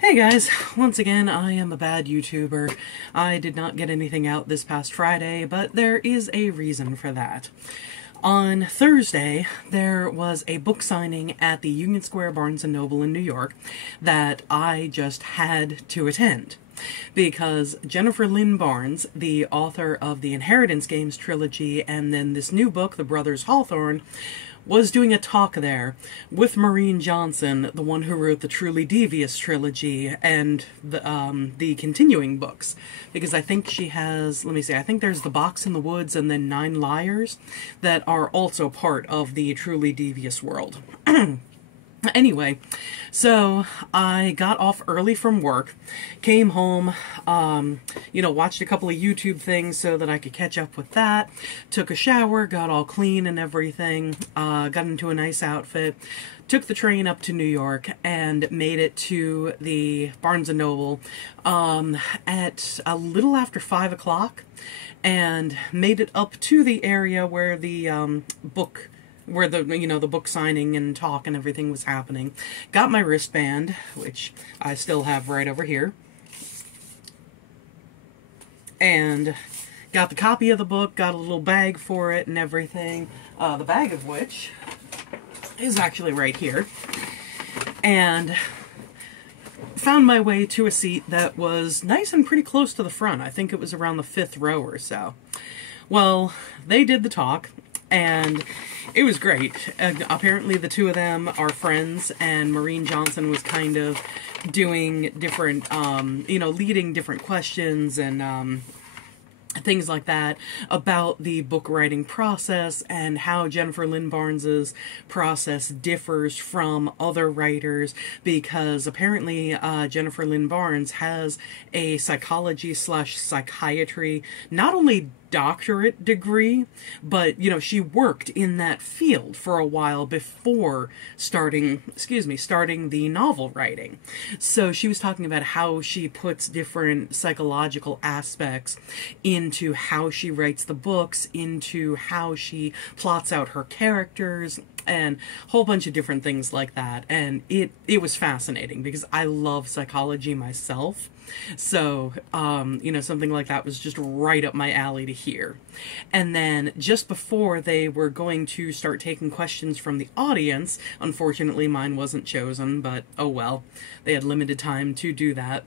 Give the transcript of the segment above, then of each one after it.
Hey guys, once again, I am a bad YouTuber. I did not get anything out this past Friday, but there is a reason for that. On Thursday, there was a book signing at the Union Square Barnes & Noble in New York that I just had to attend. Because Jennifer Lynn Barnes, the author of the Inheritance Games trilogy and then this new book, The Brothers Hawthorne, was doing a talk there with Maureen Johnson, the one who wrote the Truly Devious trilogy and the continuing books. Because I think she has, let me see, I think there's The Box in the Woods and then 9 Liars that are also part of the Truly Devious world. Anyway, so I got off early from work, came home, watched a couple of YouTube things so that I could catch up with that, took a shower, got all clean and everything, got into a nice outfit, took the train up to New York, and made it to the Barnes & Noble at a little after 5 o'clock, and made it up to the area where the the book signing and talk and everything was happening. Got my wristband, which I still have right over here. And got the copy of the book, got a little bag for it and everything. The bag of which is actually right here. And found my way to a seat that was nice and pretty close to the front. I think it was around the 5th row or so. Well, they did the talk, and it was great. Apparently the two of them are friends, and Maureen Johnson was kind of doing different, leading different questions and things like that about the book writing process and how Jennifer Lynn Barnes's process differs from other writers, because apparently Jennifer Lynn Barnes has a psychology/psychiatry, not only doctorate degree, but she worked in that field for a while before starting the novel writing. So she was talking about how she puts different psychological aspects into how she writes the books, into how she plots out her characters, and a whole bunch of different things like that. And it was fascinating because I love psychology myself. So, something like that was just right up my alley to hear. And then just before they were going to start taking questions from the audience, unfortunately mine wasn't chosen, but oh well, they had limited time to do that.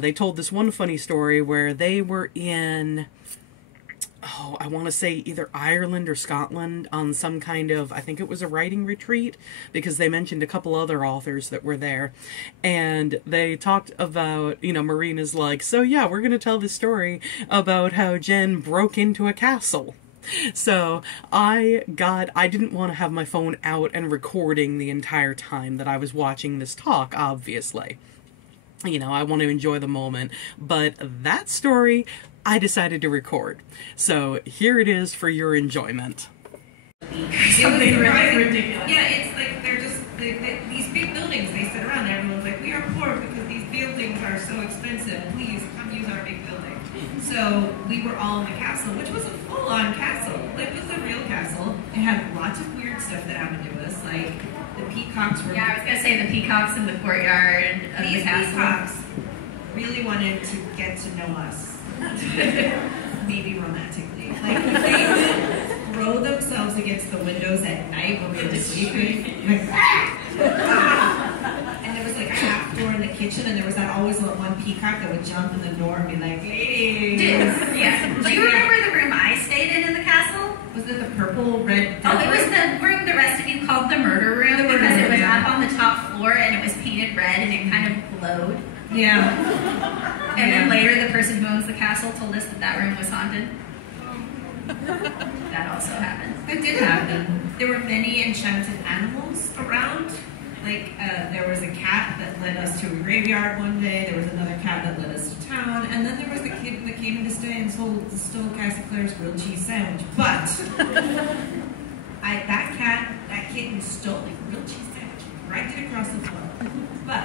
They told this one funny story where they were in, I want to say either Ireland or Scotland on some kind of, I think it was a writing retreat, because they mentioned a couple other authors that were there. And they talked about, Maureen is like, so yeah, we're going to tell this story about how Jen broke into a castle. So I didn't want to have my phone out and recording the entire time that I was watching this talk, obviously. I want to enjoy the moment. But that story I decided to record. So here it is for your enjoyment. Something really ridiculous. Yeah, it's like they're just, these big buildings, they sit around there, everyone's like, we are poor because these buildings are so expensive, please come use our big building. So we were all in the castle, which was a full-on castle. It was a real castle. It had lots of weird stuff that happened to us, like the peacocks were... Yeah, I was going to say the peacocks in the courtyard of the castle. These peacocks really wanted to get to know us. Maybe romantically. Like, they would throw themselves against the windows at night when we were sleeping. And there was like a half door in the kitchen, and there was always one peacock that would jump in the door and be like, hey. Yeah. Do you remember the room I stayed in the castle? Was it the purple, red? Oh, it was the room the rest of you called the murder room, because it was up on the top floor and it was painted red and it kind of glowed. Yeah. And then later the person who owns the castle told us that that room was haunted. That also happened. It did happen. There were many enchanted animals around. Like, there was a cat that led us to a graveyard one day, there was another cat that led us to town, and then there was the kid that came in to stay and stole Cassie Claire's grilled cheese sandwich. But, that kitten stole the grilled cheese sandwich, dragged it across the floor. But,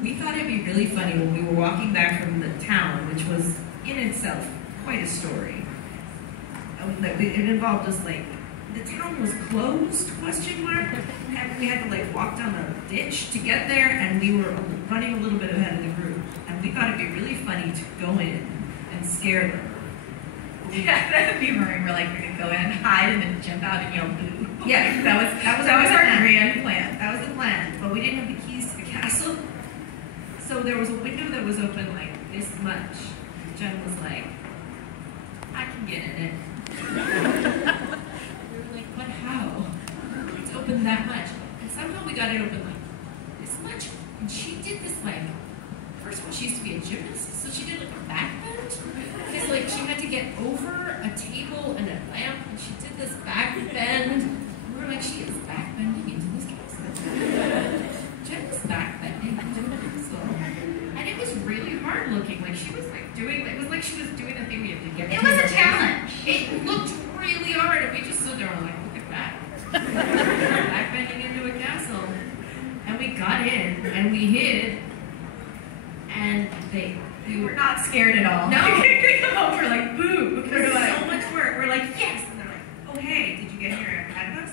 we thought it'd be really funny when we were walking back from the town, which was in itself quite a story. It involved us like the town was closed, question mark. And we had to like walk down a ditch to get there, and we were running a little bit ahead of the group. And we thought it'd be really funny to go in and scare them. Yeah, that would be Maureen. We're like, we're gonna go in, hide, and then jump out and yell boo. Yeah, that was our grand plan. That was the plan, but we didn't have the keys to the castle. So there was a window that was open like this much. Jen was like, I can get in it. We were like, but how? It's open that much. And somehow we got it open like this much. And she did this like, first of all, she used to be a gymnast, so she did like a back bend. Because like she had to get over a table and a lamp, and she did this back bend. And we were like, she is back bending into this castle. Jen was back bending into the castle. And it was really hard looking. Like she was like doing, it was like she was doing the thing we have to get. It was a challenge. It looked really hard, and we just stood there and like, look at that. Back bending into a castle. And we got in, and we hid, and we were not scared at all. No. They come home, we're like, boo. It was so much work. We're like, yes. And they're like, oh, hey, did you get here ahead of us?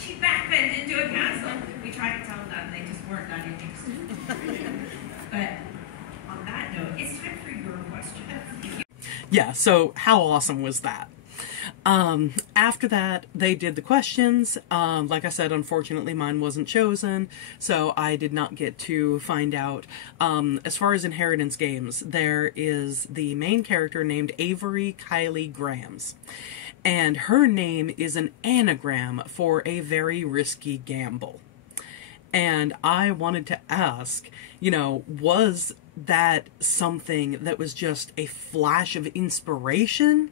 She backbent into a castle. We tried to tell them that, and they just weren't that interested. But on that note, it's time for your question. Yeah, so how awesome was that? After that, they did the questions. Like I said, unfortunately, mine wasn't chosen, so I did not get to find out. As far as inheritance games, there is the main character named Avery Kylie Grams, and her name is an anagram for a very risky gamble. And I wanted to ask, you know, was that something that was just a flash of inspiration?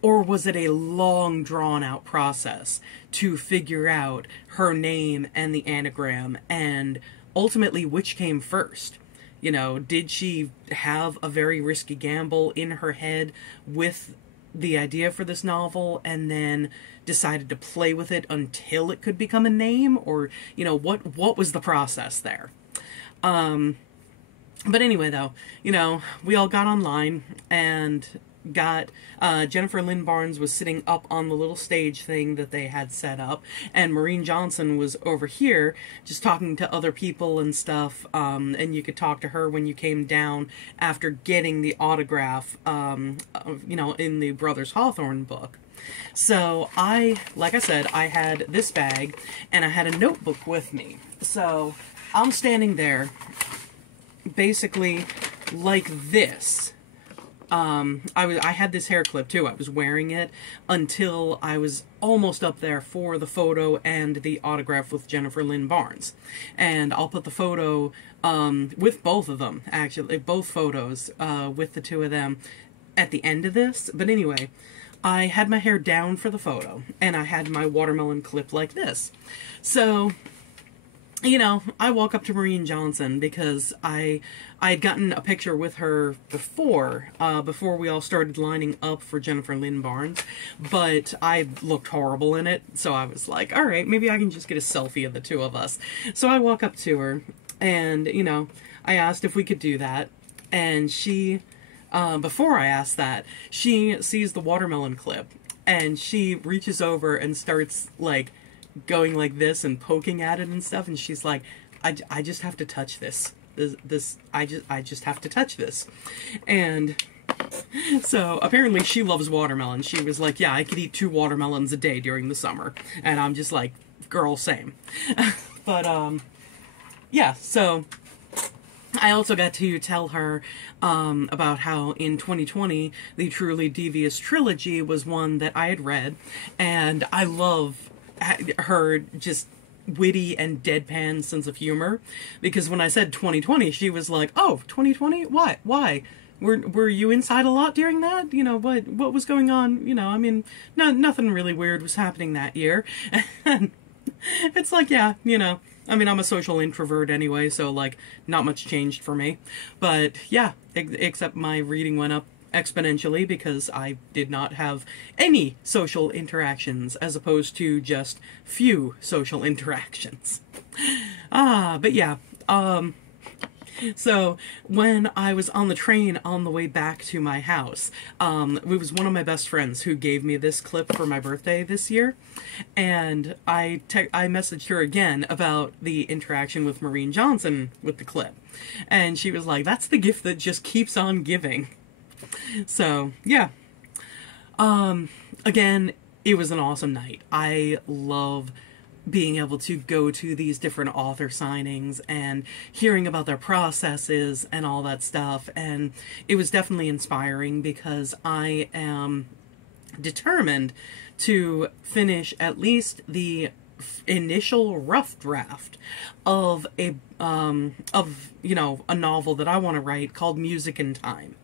Or was it a long, drawn-out process to figure out her name and the anagram, and ultimately which came first? You know, did she have a very risky gamble in her head with the idea for this novel and then decided to play with it until it could become a name? Or, you know, what was the process there? But anyway, though, you know, we all got online and got Jennifer Lynn Barnes was sitting up on the little stage thing that they had set up, and Maureen Johnson was over here just talking to other people and stuff, and you could talk to her when you came down after getting the autograph, you know, in the Brothers Hawthorne book. So like I said, I had this bag and I had a notebook with me. So I'm standing there basically like this. I had this hair clip too. I was wearing it until I was almost up there for the photo and the autograph with Jennifer Lynn Barnes. And I'll put the photo with both of them, actually, both photos with the two of them at the end of this. But anyway, I had my hair down for the photo, and I had my watermelon clip like this. So, you know, I walk up to Maureen Johnson because I had gotten a picture with her before we all started lining up for Jennifer Lynn Barnes, but I looked horrible in it, so I was like, all right, maybe I can just get a selfie of the two of us. So I walk up to her, and, you know, I asked if we could do that, and she, before I asked that, she sees the watermelon clip, and she reaches over and starts, like, going like this and poking at it and stuff, and she's like, I just have to touch this. I just have to touch this. And so apparently she loves watermelon. She was like, yeah, I could eat 2 watermelons a day during the summer. And I'm just like, girl, same. But yeah, so I also got to tell her about how in 2020 the Truly Devious trilogy was one that I had read, and I love her just witty and deadpan sense of humor, because when I said 2020, she was like, oh, 2020? Why? Were you inside a lot during that? You know, what was going on? You know, I mean, nothing really weird was happening that year. And it's like, yeah, you know, I mean, I'm a social introvert anyway, so, like, not much changed for me. But, yeah, except my reading went up exponentially because I did not have any social interactions as opposed to just few social interactions. But yeah, So when I was on the train on the way back to my house, it was one of my best friends who gave me this clip for my birthday this year, and I messaged her again about the interaction with Maureen Johnson with the clip, and she was like, "That's the gift that just keeps on giving." So yeah, again, it was an awesome night. I love being able to go to these different author signings and hearing about their processes and all that stuff. And it was definitely inspiring because I am determined to finish at least the initial rough draft of a novel that I want to write called Music in Time.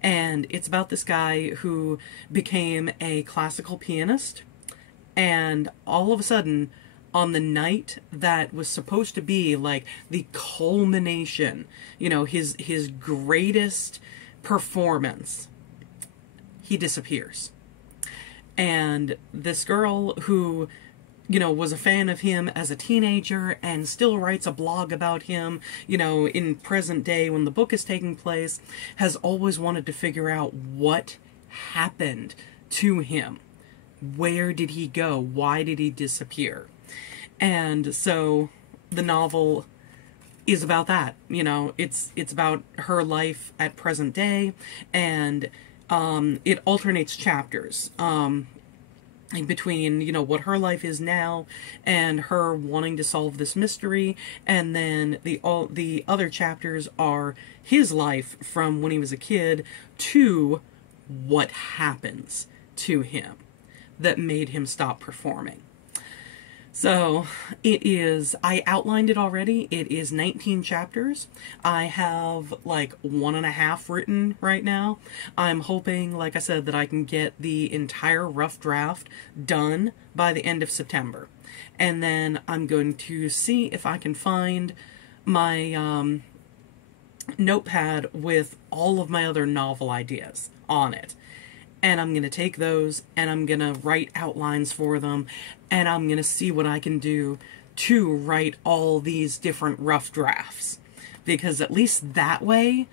And it's about this guy who became a classical pianist, and all of a sudden, on the night that was supposed to be like the culmination, his greatest performance, he disappears. And this girl who, was a fan of him as a teenager and still writes a blog about him, in present day when the book is taking place, has always wanted to figure out what happened to him. Where did he go? Why did he disappear? And so the novel is about that. It's about her life at present day, and it alternates chapters in between, what her life is now and her wanting to solve this mystery, and then the other chapters are his life from when he was a kid to what happens to him that made him stop performing. So I outlined it already. It is 19 chapters. I have like 1.5 written right now. I'm hoping, like I said, that I can get the entire rough draft done by the end of September. And then I'm going to see if I can find my notepad with all of my other novel ideas on it. And I'm going to take those and I'm going to write outlines for them, and I'm going to see what I can do to write all these different rough drafts. Because at least that way,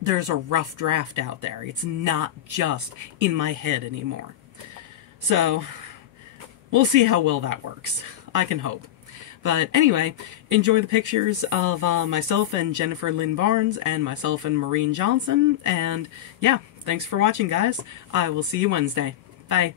there's a rough draft out there. It's not just in my head anymore. So we'll see how well that works. I can hope. But anyway, enjoy the pictures of myself and Jennifer Lynn Barnes and myself and Maureen Johnson. And yeah, thanks for watching, guys. I will see you Wednesday. Bye.